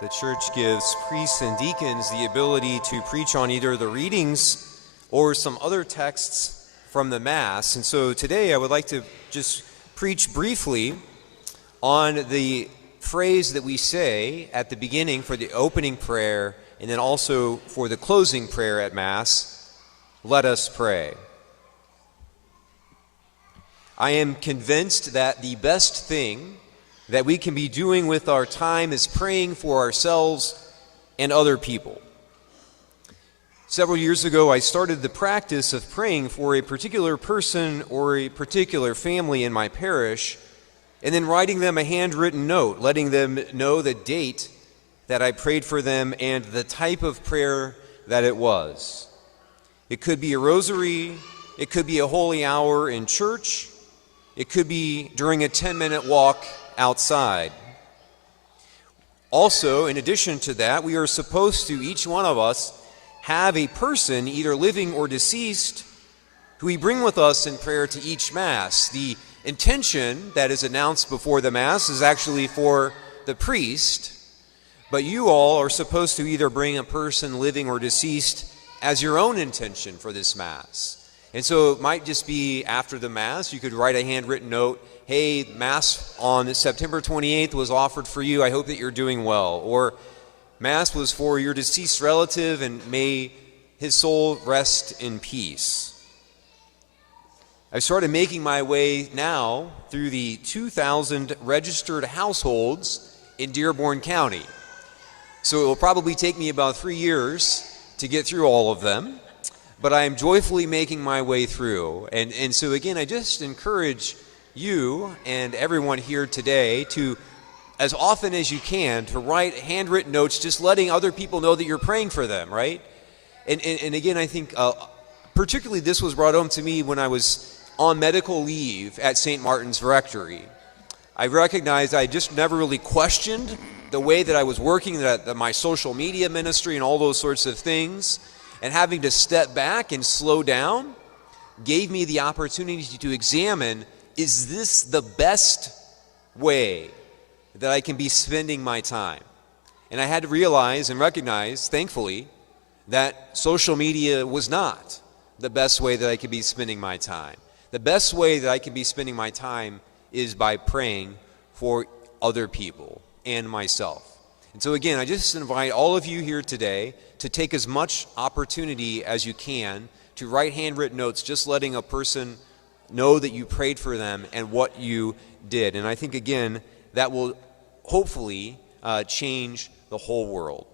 The church gives priests and deacons the ability to preach on either the readings or some other texts from the Mass. And so today I would like to just preach briefly on the phrase that we say at the beginning for the opening prayer and then also for the closing prayer at Mass, "Let us pray." I am convinced that the best thing that we can be doing with our time is praying for ourselves and other people. Several years ago, I started the practice of praying for a particular person or a particular family in my parish, and then writing them a handwritten note, letting them know the date that I prayed for them and the type of prayer that it was. It could be a rosary, it could be a holy hour in church, it could be during a 10-minute walk outside. Also, in addition to that, we are supposed to, each one of us, have a person, either living or deceased, who we bring with us in prayer to each Mass. The intention that is announced before the Mass is actually for the priest, but you all are supposed to either bring a person, living or deceased, as your own intention for this Mass. And so it might just be after the Mass, you could write a handwritten note, "Hey, Mass on September 28th was offered for you. I hope that you're doing well." Or, "Mass was for your deceased relative, and may his soul rest in peace." I've started making my way now through the 2,000 registered households in Dearborn County. So it will probably take me about 3 years to get through all of them, but I am joyfully making my way through. And so again, I just encourage you and everyone here today to, as often as you can, to write handwritten notes, just letting other people know that you're praying for them, right? And again, I think particularly this was brought home to me when I was on medical leave at St. Martin's Rectory. I recognized I just never really questioned the way that I was working, that my social media ministry and all those sorts of things, and having to step back and slow down gave me the opportunity to examine, is this the best way that I can be spending my time? And I had to realize and recognize, thankfully, that social media was not the best way that I could be spending my time. The best way that I can be spending my time is by praying for other people and myself. And so again, I just invite all of you here today to take as much opportunity as you can to write handwritten notes, just letting a person know that you prayed for them and what you did. And I think, again, that will hopefully change the whole world.